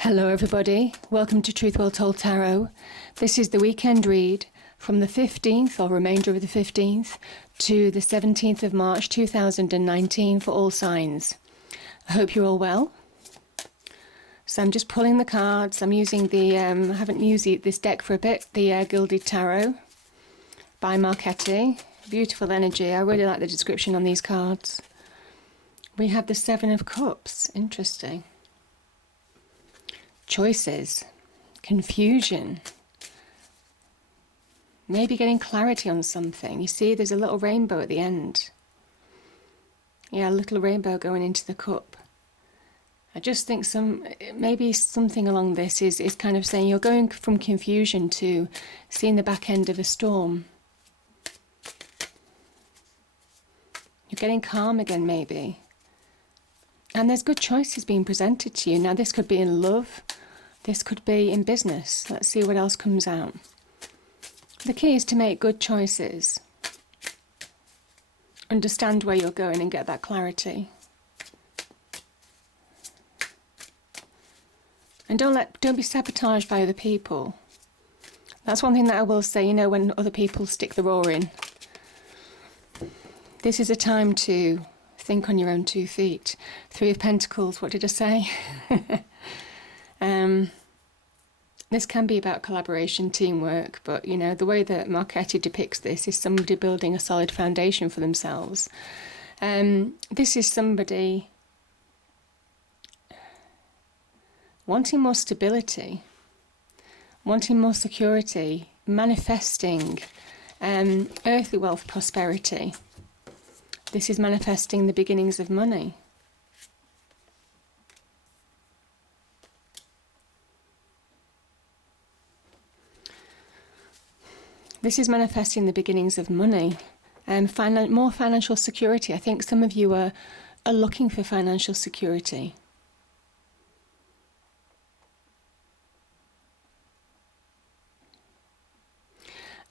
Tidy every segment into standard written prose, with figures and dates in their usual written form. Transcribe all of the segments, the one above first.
Hello everybody, welcome to Truth Well Told Tarot. This is the weekend read from the 15th or remainder of the 15th to the 17th of March 2019 for all signs. I hope you're all well. So I'm just pulling the cards. I'm using the, I haven't used this deck for a bit, the Gilded Tarot by Marchetti. Beautiful energy. I really like the description on these cards. We have the Seven of Cups. Interesting. Choices, confusion, maybe getting clarity on something. You see, there's a little rainbow at the end. Yeah, a little rainbow going into the cup. I just think maybe something along this is kind of saying you're going from confusion to seeing the back end of a storm. You're getting calm again, maybe. And there's good choices being presented to you. Now, this could be in love. This could be in business. Let's see what else comes out. The key is to make good choices. Understand where you're going and get that clarity. And don't be sabotaged by other people. That's one thing that I will say, you know, when other people stick the raw in. This is a time to think on your own 2 feet. Three of Pentacles, what did I say? This can be about collaboration, teamwork, but you know, the way that Marchetti depicts this is somebody building a solid foundation for themselves. This is somebody wanting more stability, wanting more security, manifesting earthly wealth, prosperity. This is manifesting the beginnings of money. This is manifesting the beginnings of money and more financial security. I think some of you are looking for financial security.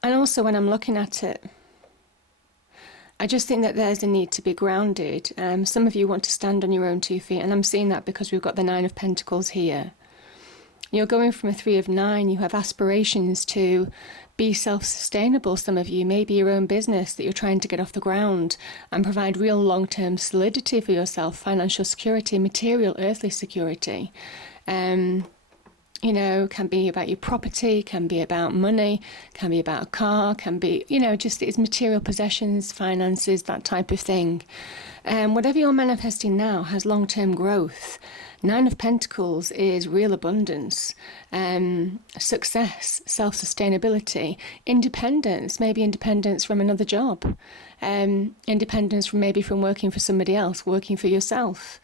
And also when I'm looking at it, I just think that there's a need to be grounded. Some of you want to stand on your own 2 feet, and I'm seeing that because we've got the Nine of Pentacles here. You're going from a 3 of 9, you have aspirations to be self-sustainable, some of you, maybe your own business that you're trying to get off the ground and provide real long-term solidity for yourself, financial security, material, earthly security. You know, can be about your property, can be about money, can be about a car, can be, you know, just it's material possessions, finances, that type of thing. Whatever you're manifesting now has long-term growth. Nine of Pentacles is real abundance, success, self-sustainability, independence, maybe independence from another job, independence from maybe from working for somebody else, working for yourself.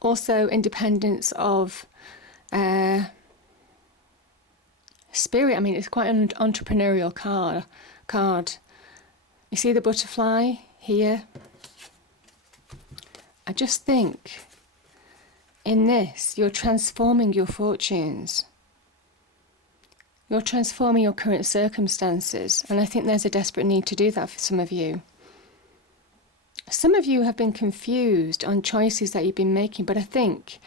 Also independence of spirit. I mean, it's quite an entrepreneurial card. You see the butterfly here? I just think in this, you're transforming your fortunes. You're transforming your current circumstances. And I think there's a desperate need to do that for some of you. Some of you have been confused on choices that you've been making, but I think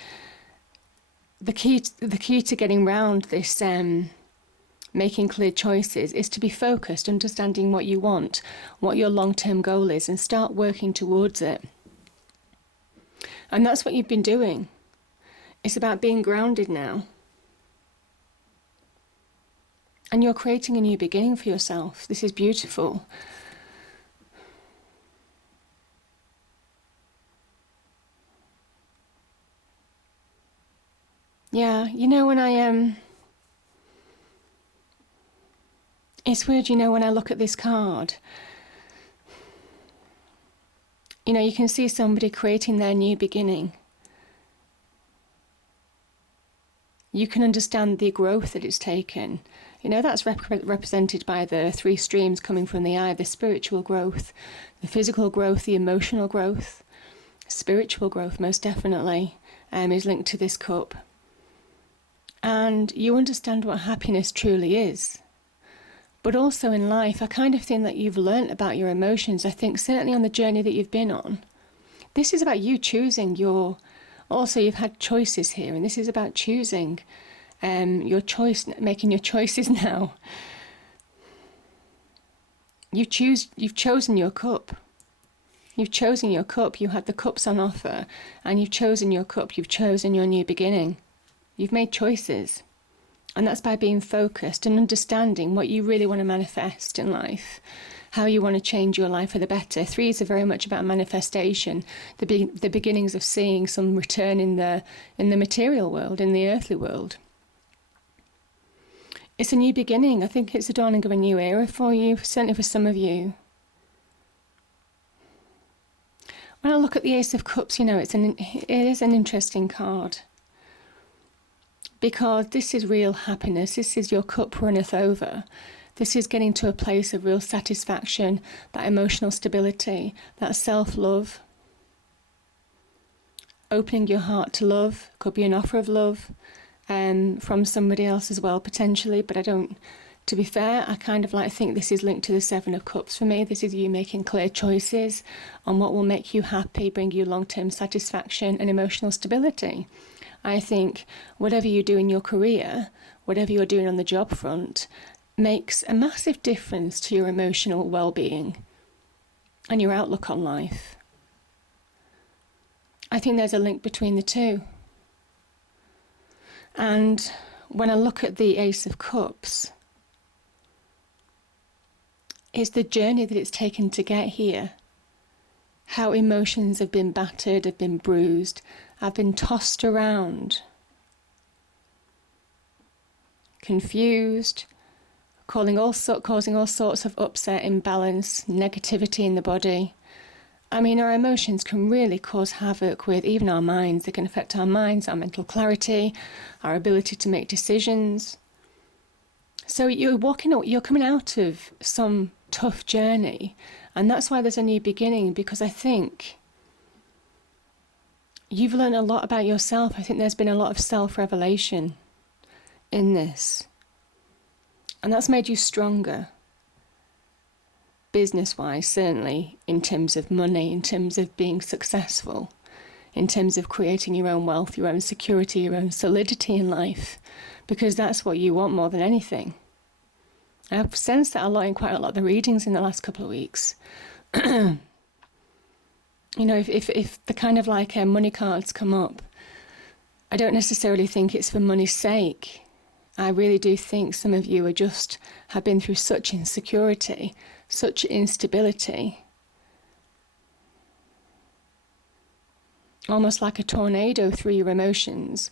the key to getting round this making clear choices is to be focused, understanding what you want, what your long-term goal is, and start working towards it. And that's what you've been doing. It's about being grounded now. And you're creating a new beginning for yourself. This is beautiful. Yeah, you know, when it's weird, you know, when I look at this card, you know, you can see somebody creating their new beginning. You can understand the growth that it's taken. You know, that's represented by the 3 streams coming from the eye, the spiritual growth, the physical growth, the emotional growth. Spiritual growth, most definitely, is linked to this cup. And you understand what happiness truly is. But also in life, I kind of think that you've learnt about your emotions. I think certainly on the journey that you've been on, this is about you choosing your Also, you've had choices here, and this is about choosing. Your choice, making your choices now. You've chosen your cup. You've chosen your cup. You had the cups on offer, and you've chosen your cup. You've chosen your new beginning. You've made choices. And that's by being focused and understanding what you really want to manifest in life, how you want to change your life for the better. Threes are very much about manifestation, the beginnings of seeing some return in the material world, in the earthly world. It's a new beginning. I think it's the dawning of a new era for you, certainly for some of you. When I look at the Ace of Cups, it is an interesting card. Because this is real happiness. This is your cup runneth over. This is getting to a place of real satisfaction, that emotional stability, that self-love. Opening your heart to love. Could be an offer of love from somebody else as well, potentially. But to be fair, I kind of think this is linked to the Seven of Cups for me. This is you making clear choices on what will make you happy, bring you long-term satisfaction and emotional stability. I think whatever you do in your career, whatever you're doing on the job front, makes a massive difference to your emotional well-being and your outlook on life. I think there's a link between the two. And when I look at the Ace of Cups, it's the journey that it's taken to get here. How emotions have been battered, have been bruised, have been tossed around, confused, causing all sorts of upset, imbalance, negativity in the body. I mean, our emotions can really cause havoc with even our minds. They can affect our minds, our mental clarity, our ability to make decisions. So you're coming out of some tough journey, and that's why there's a new beginning, because I think you've learned a lot about yourself. I think there's been a lot of self-revelation in this, and that's made you stronger, business-wise, certainly, in terms of money, in terms of being successful, in terms of creating your own wealth, your own security, your own solidity in life, because that's what you want more than anything. I've sensed that a lot in quite a lot of the readings in the last couple of weeks. If the kind of money cards come up, I don't necessarily think it's for money's sake. I really do think some of you have been through such insecurity, such instability, almost like a tornado through your emotions.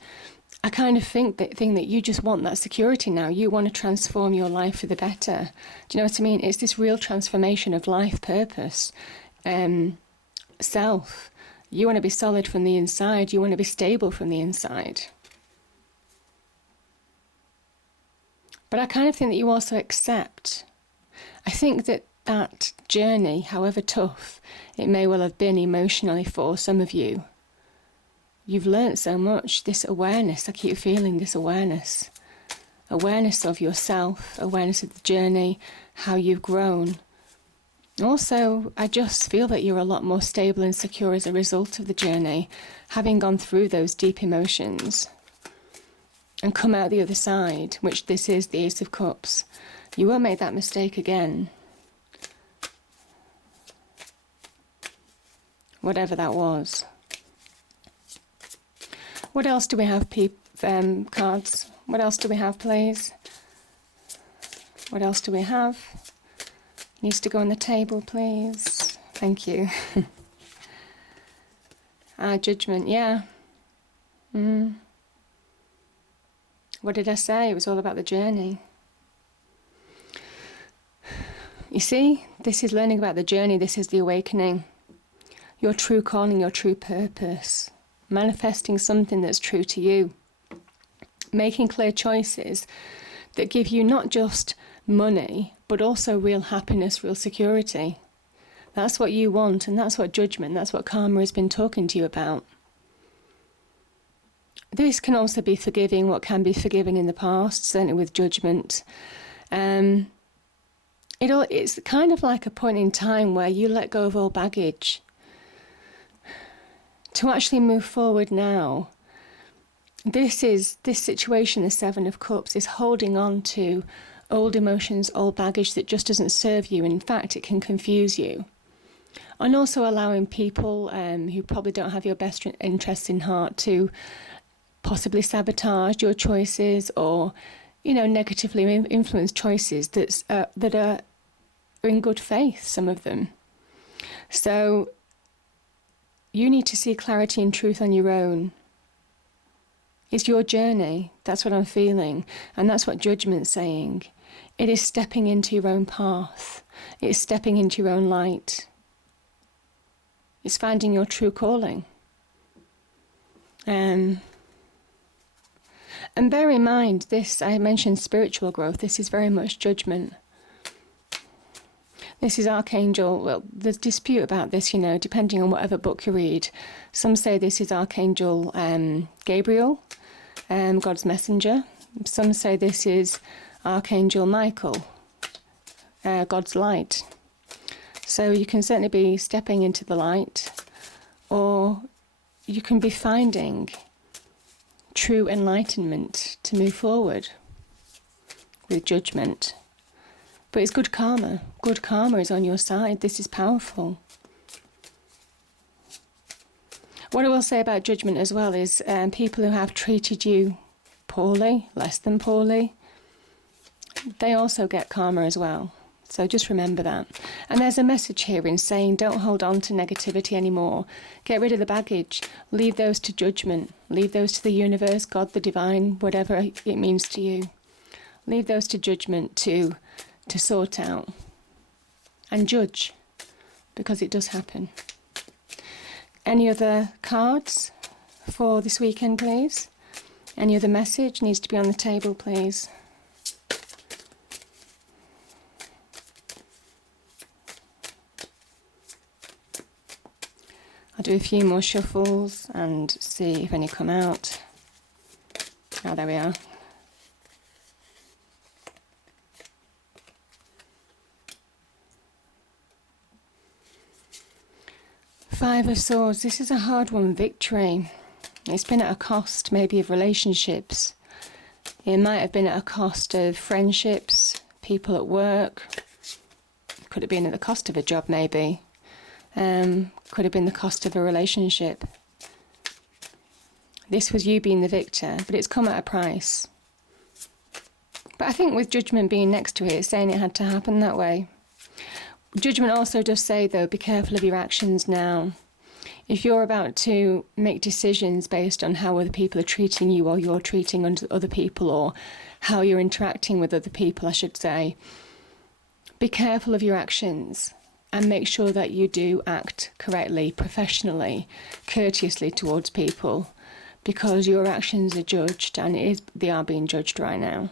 I kind of think that you just want that security now. You want to transform your life for the better. Do you know what I mean? It's this real transformation of life purpose, self. You want to be solid from the inside. You want to be stable from the inside. But I kind of think that you also accept. I think that journey, however tough it may well have been emotionally for some of you, you've learnt so much, this awareness. I keep feeling this awareness of yourself, awareness of the journey, how you've grown. Also, I just feel that you're a lot more stable and secure as a result of the journey, having gone through those deep emotions and come out the other side, which this is the Ace of Cups. You won't make that mistake again. Whatever that was. What else do we have, cards? What else do we have, please? What else do we have? Needs to go on the table, please. Thank you. Judgment, yeah. What did I say? It was all about the journey. You see, this is learning about the journey. This is the awakening. Your true calling, your true purpose. Manifesting something that's true to you. Making clear choices that give you not just money, but also real happiness, real security. That's what you want, and that's what judgment, that's what karma has been talking to you about. This can also be forgiving what can be forgiven in the past, certainly with judgment. It's kind of like a point in time where you let go of all baggage. to actually move forward now. This situation, the Seven of Cups, is holding on to old emotions, old baggage that just doesn't serve you. In fact, it can confuse you. And also allowing people who probably don't have your best interests in heart to possibly sabotage your choices, or, negatively influence choices that are in good faith, some of them. So you need to see clarity and truth on your own. It's your journey. That's what I'm feeling. And that's what Judgment's saying. It is stepping into your own path. It's stepping into your own light. It's finding your true calling. And bear in mind, this, I mentioned spiritual growth, this is very much Judgment. This is Archangel, well, there's dispute about this, depending on whatever book you read. Some say this is Archangel Gabriel, God's messenger. Some say this is Archangel Michael, God's light. So you can certainly be stepping into the light, or you can be finding true enlightenment to move forward with Judgment. But it's good karma. Good karma is on your side. This is powerful. What I will say about Judgment as well is people who have treated you poorly, less than poorly, they also get karma as well. So just remember that. And there's a message here in saying don't hold on to negativity anymore. Get rid of the baggage. Leave those to Judgment. Leave those to the universe, God, the divine, whatever it means to you. Leave those to Judgment to sort out and judge, because it does happen. Any other cards for this weekend, please? Any other message needs to be on the table, please? I'll do a few more shuffles and see if any come out. Oh, there we are. Five of Swords. This is a hard one. Victory. It's been at a cost, maybe, of relationships. It might have been at a cost of friendships, people at work. Could have been at the cost of a job, maybe. Could have been the cost of a relationship. This was you being the victor, but it's come at a price. But I think with Judgment being next to it, it's saying it had to happen that way. Judgment also does say, though, be careful of your actions now. If you're about to make decisions based on how other people are treating you, or you're treating other people, or how you're interacting with other people, I should say, be careful of your actions and make sure that you do act correctly, professionally, courteously towards people, because your actions are judged, and they are being judged right now.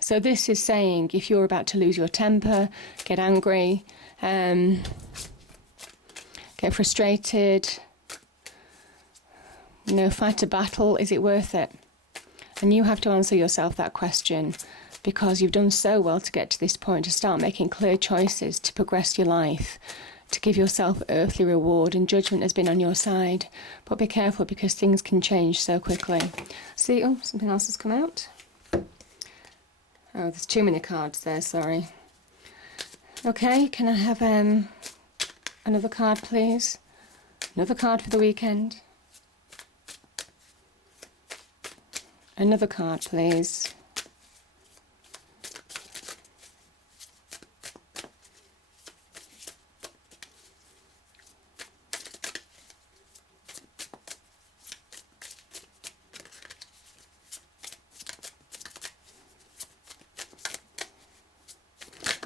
So this is saying, if you're about to lose your temper, get angry, get frustrated, fight a battle, is it worth it? And you have to answer yourself that question, because you've done so well to get to this point, to start making clear choices, to progress your life, to give yourself earthly reward, and Judgment has been on your side. But be careful, because things can change so quickly. See, something else has come out. Oh, there's too many cards there, sorry. Okay, can I have another card, please? Another card for the weekend. Another card, please.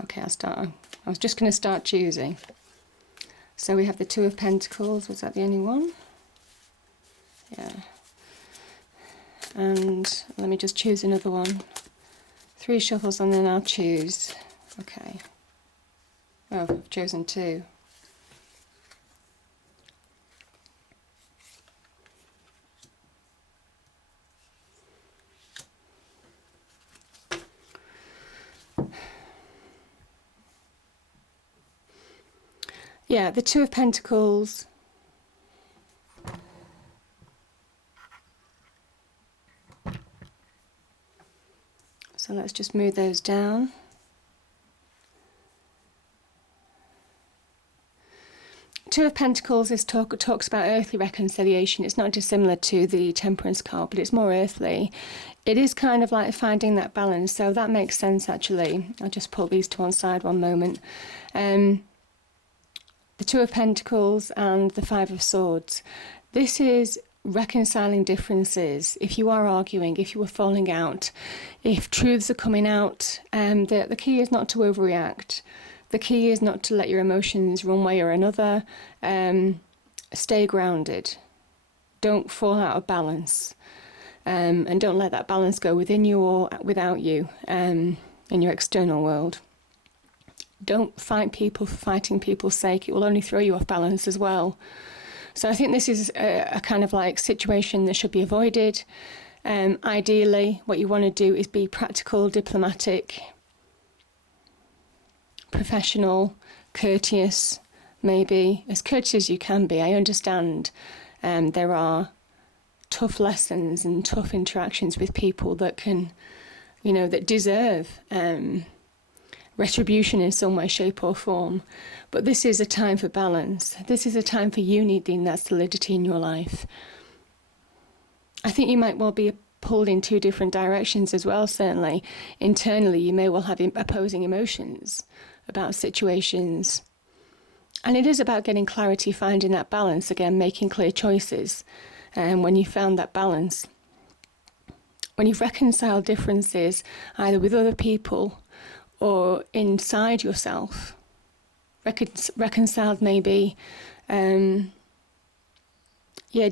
Okay, I was just going to start choosing. So we have the Two of Pentacles. Was that the only one? Yeah. And let me just choose another one. 3 shuffles and then I'll choose. Okay. Oh, I've chosen 2. Yeah, the Two of Pentacles So let's just move those down. Two of Pentacles talks about earthly reconciliation. It's not dissimilar to the Temperance card, but it's more earthly. It is kind of like finding that balance, so that makes sense actually. I'll just pull these to one side one moment. The Two of Pentacles and the Five of Swords. This is reconciling differences. If you are arguing, if you are falling out, if truths are coming out, the key is not to overreact. The key is not to let your emotions run one way or another. Stay grounded. Don't fall out of balance. And don't let that balance go within you or without you in your external world. Don't fight people for fighting people's sake. It will only throw you off balance as well. So I think this is a kind of like situation that should be avoided. Ideally, what you want to do is be practical, diplomatic, professional, courteous, maybe as courteous as you can be. I understand there are tough lessons and tough interactions with people that can, that deserve retribution in some way, shape or form. But this is a time for balance. This is a time for you needing that solidity in your life. I think you might well be pulled in two different directions as well, certainly. Internally, you may well have opposing emotions about situations. And it is about getting clarity, finding that balance, again, making clear choices. And when you found that balance, when you've reconciled differences, either with other people or inside yourself, reconciled maybe,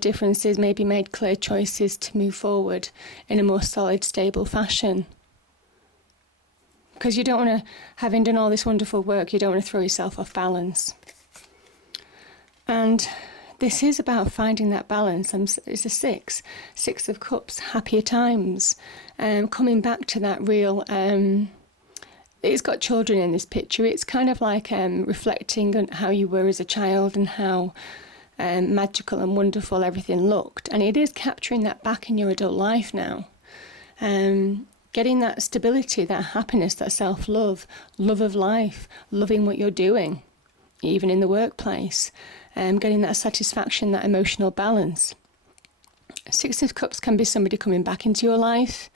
differences, maybe made clear choices to move forward in a more solid, stable fashion. Because you don't want to, having done all this wonderful work, you don't want to throw yourself off balance. And this is about finding that balance. It's a Six of Cups, happier times, coming back to that real. It's got children in this picture. It's kind of like reflecting on how you were as a child and how magical and wonderful everything looked. And it is capturing that back in your adult life now. Getting that stability, that happiness, that self-love, love of life, loving what you're doing, even in the workplace. Getting that satisfaction, that emotional balance. Six of Cups can be somebody coming back into your life.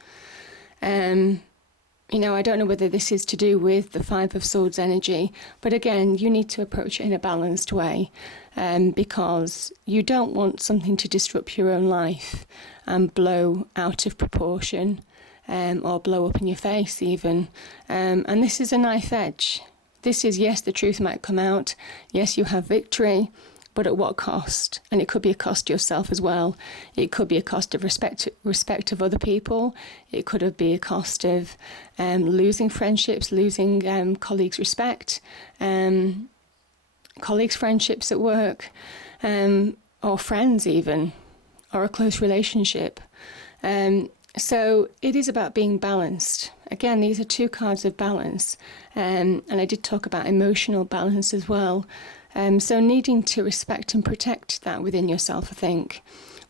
I don't know whether this is to do with the Five of Swords energy, but again, you need to approach it in a balanced way, because you don't want something to disrupt your own life and blow out of proportion, or blow up in your face even. And this is a knife edge. This is, yes, the truth might come out. Yes, you have victory, but at what cost? And it could be a cost to yourself as well. It could be a cost of respect of other people. It could be a cost of losing friendships, losing colleagues' respect, colleagues' friendships at work, or friends even, or a close relationship. So it is about being balanced. Again, these are two cards of balance. And I did talk about emotional balance as well. So needing to respect and protect that within yourself, I think.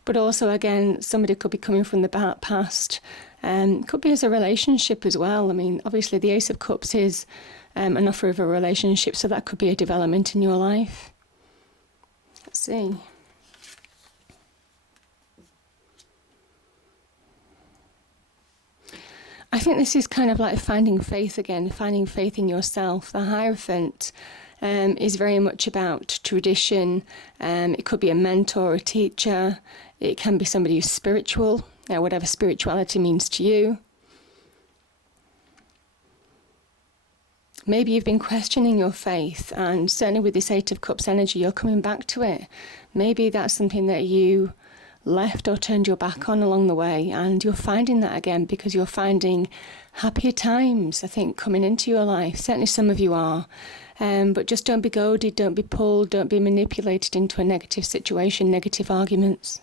But also, again, somebody could be coming from the past. Could be as a relationship as well. I mean, obviously the Ace of Cups is an offer of a relationship. So that could be a development in your life. Let's see. I think this is kind of like finding faith again, finding faith in yourself. The Hierophant is very much about tradition. It could be a mentor, a teacher. It can be somebody who's spiritual, whatever spirituality means to you. Maybe you've been questioning your faith, and certainly with this Eight of Cups energy, you're coming back to it. Maybe that's something that you left or turned your back on along the way, and you're finding that again because you're finding happier times, I think, coming into your life. Certainly some of you are. But just don't be goaded, don't be pulled, don't be manipulated into a negative situation, negative arguments.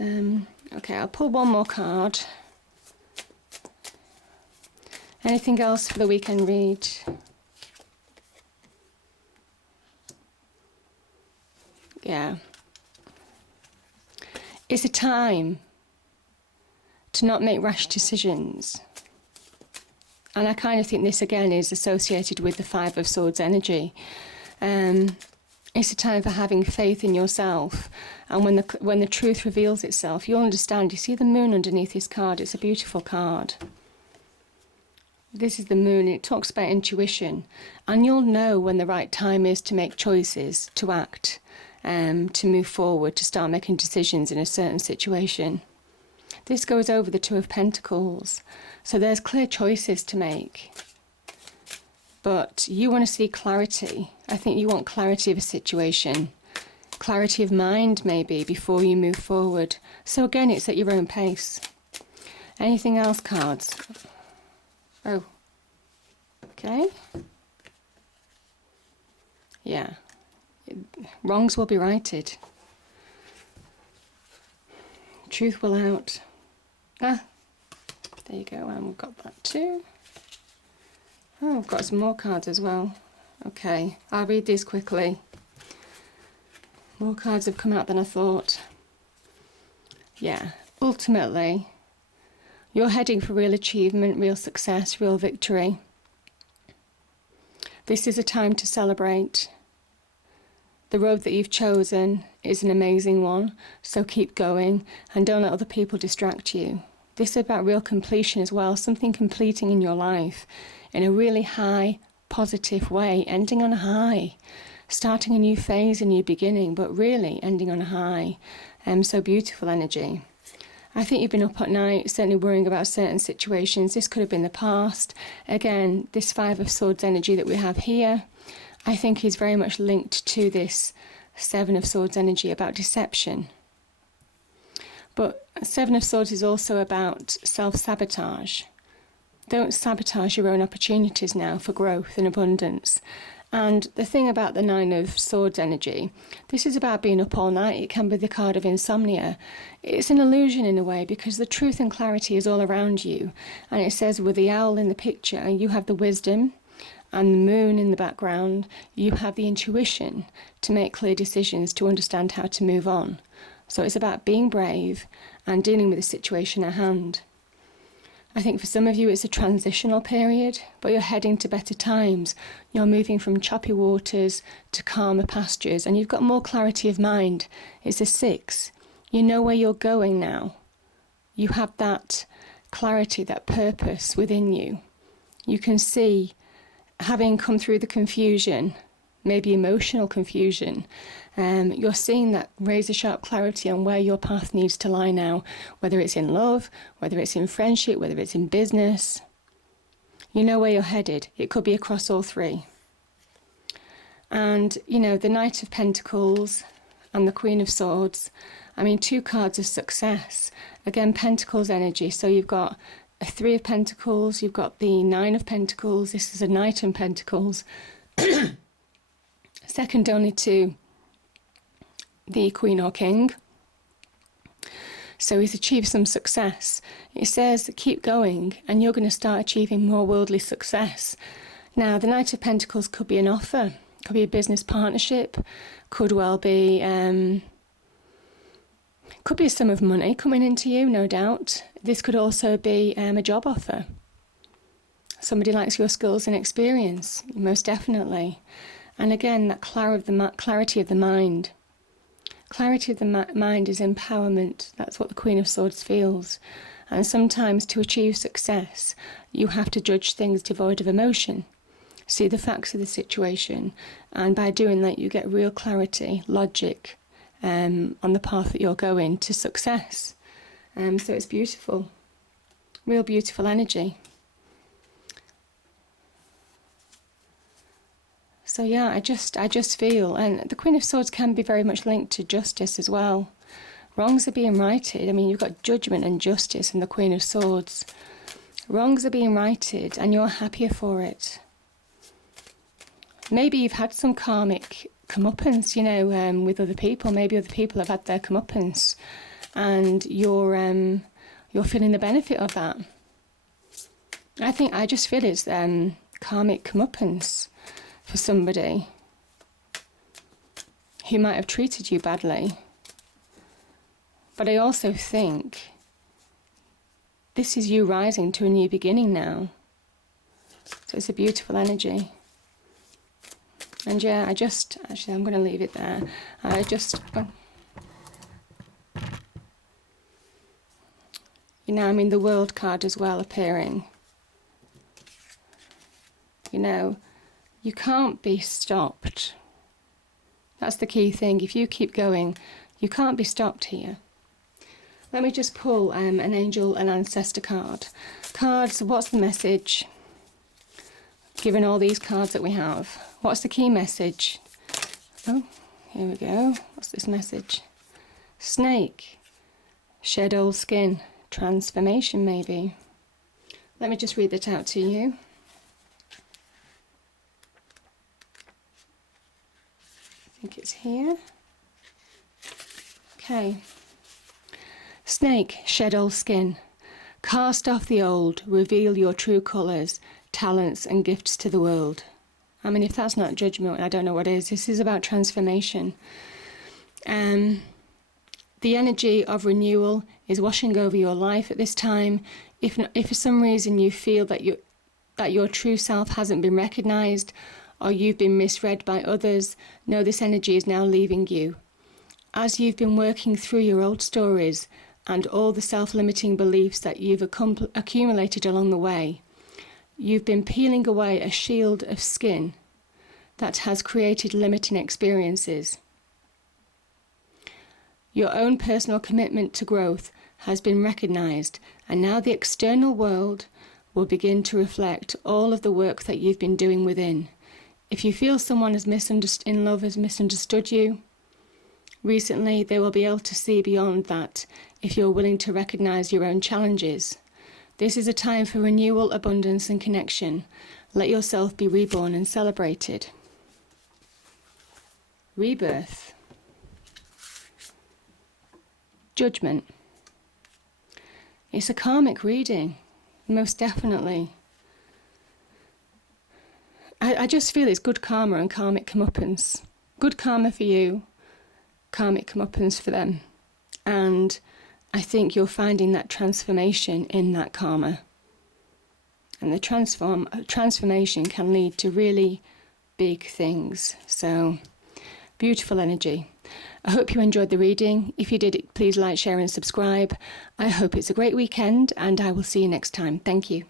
Okay, I'll pull one more card. Anything else for the weekend read? Yeah. It's a time to not make rash decisions. And I kind of think this again is associated with the Five of Swords energy. It's a time for having faith in yourself, and when the truth reveals itself, you'll understand. You see the moon underneath this card? It's a beautiful card. This is the moon. It talks about intuition, and you'll know when the right time is to make choices, to act, to move forward, to start making decisions in a certain situation. This goes over the Two of Pentacles, so there's clear choices to make. But you want to see clarity. I think you want clarity of a situation. Clarity of mind, maybe, before you move forward. So again, it's at your own pace. Anything else, cards? Oh. Okay. Yeah. Wrongs will be righted. Truth will out. Ah. There you go. And we've got that too. Oh, I've got some more cards as well. Okay, I'll read these quickly. More cards have come out than I thought. Yeah, ultimately, you're heading for real achievement, real success, real victory. This is a time to celebrate. The road that you've chosen is an amazing one, so keep going and don't let other people distract you. This is about real completion as well, something completing in your life in a really high, positive way, ending on a high, starting a new phase, a new beginning, but really ending on a high. So beautiful energy. I think you've been up at night, certainly worrying about certain situations. This could have been the past. Again, this Five of Swords energy that we have here, I think is very much linked to this Seven of Swords energy about deception. But Seven of Swords is also about self-sabotage. Don't sabotage your own opportunities now for growth and abundance. And the thing about the Nine of Swords energy, this is about being up all night. It can be the card of insomnia. It's an illusion in a way, because the truth and clarity is all around you. And it says with the owl in the picture, you have the wisdom, and the moon in the background, you have the intuition to make clear decisions, to understand how to move on. So it's about being brave and dealing with the situation at hand. I think for some of you it's a transitional period, but you're heading to better times. You're moving from choppy waters to calmer pastures, and you've got more clarity of mind. It's a 6. You know where you're going now. You have that clarity, that purpose within you. You can see, having come through the confusion, maybe emotional confusion, you're seeing that razor-sharp clarity on where your path needs to lie now, whether it's in love, whether it's in friendship, whether it's in business. You know where you're headed. It could be across all three. And, you know, the Knight of Pentacles and the Queen of Swords, I mean, 2 cards of success. Again, Pentacles energy. So you've got a 3 of Pentacles, you've got the 9 of Pentacles. This is a Knight in Pentacles. Second only to the Queen or King. So he's achieved some success. It says keep going and you're going to start achieving more worldly success. Now the Knight of Pentacles could be an offer, could be a business partnership, could well be could be a sum of money coming into you, no doubt. This could also be a job offer. Somebody likes your skills and experience, most definitely. And again, that clarity of the mind. Clarity of the mind is empowerment. That's what the Queen of Swords feels. And sometimes to achieve success, you have to judge things devoid of emotion. See the facts of the situation. And by doing that, you get real clarity, logic, on the path that you're going to success. So it's beautiful. Real beautiful energy. So yeah, I just feel, and the Queen of Swords can be very much linked to justice as well. Wrongs are being righted. I mean, you've got judgment and justice in the Queen of Swords. Wrongs are being righted and you're happier for it. Maybe you've had some karmic comeuppance, you know, with other people. Maybe other people have had their comeuppance and you're feeling the benefit of that. I just feel it's karmic comeuppance for somebody who might have treated you badly. But I also think this is you rising to a new beginning now. So it's a beautiful energy. And yeah, actually, I'm going to leave it there. You know, I mean, the World card as well appearing. You know, you can't be stopped. That's the key thing. If you keep going, you can't be stopped here. Let me just pull an angel and ancestor card. Cards, what's the message? Given all these cards that we have, what's the key message? Oh, here we go. What's this message? Snake, shed old skin, transformation maybe. Let me just read that out to you. I think it's here. Okay. Snake, shed old skin. Cast off the old, reveal your true colours, talents and gifts to the world. I mean, if that's not judgment, I don't know what is. This is about transformation. The energy of renewal is washing over your life at this time. If for some reason you feel that your true self hasn't been recognised, or you've been misread by others, know this energy is now leaving you. As you've been working through your old stories and all the self-limiting beliefs that you've accumulated along the way, you've been peeling away a shield of skin that has created limiting experiences. Your own personal commitment to growth has been recognised, and now the external world will begin to reflect all of the work that you've been doing within. If you feel someone has misunderstood you recently, they will be able to see beyond that if you're willing to recognise your own challenges. This is a time for renewal, abundance and connection. Let yourself be reborn and celebrated. Rebirth. Judgment. It's a karmic reading, most definitely. I just feel it's good karma and karmic comeuppance. Good karma for you, karmic comeuppance for them. And I think you're finding that transformation in that karma. And the transformation can lead to really big things. So, beautiful energy. I hope you enjoyed the reading. If you did, please like, share and subscribe. I hope it's a great weekend and I will see you next time. Thank you.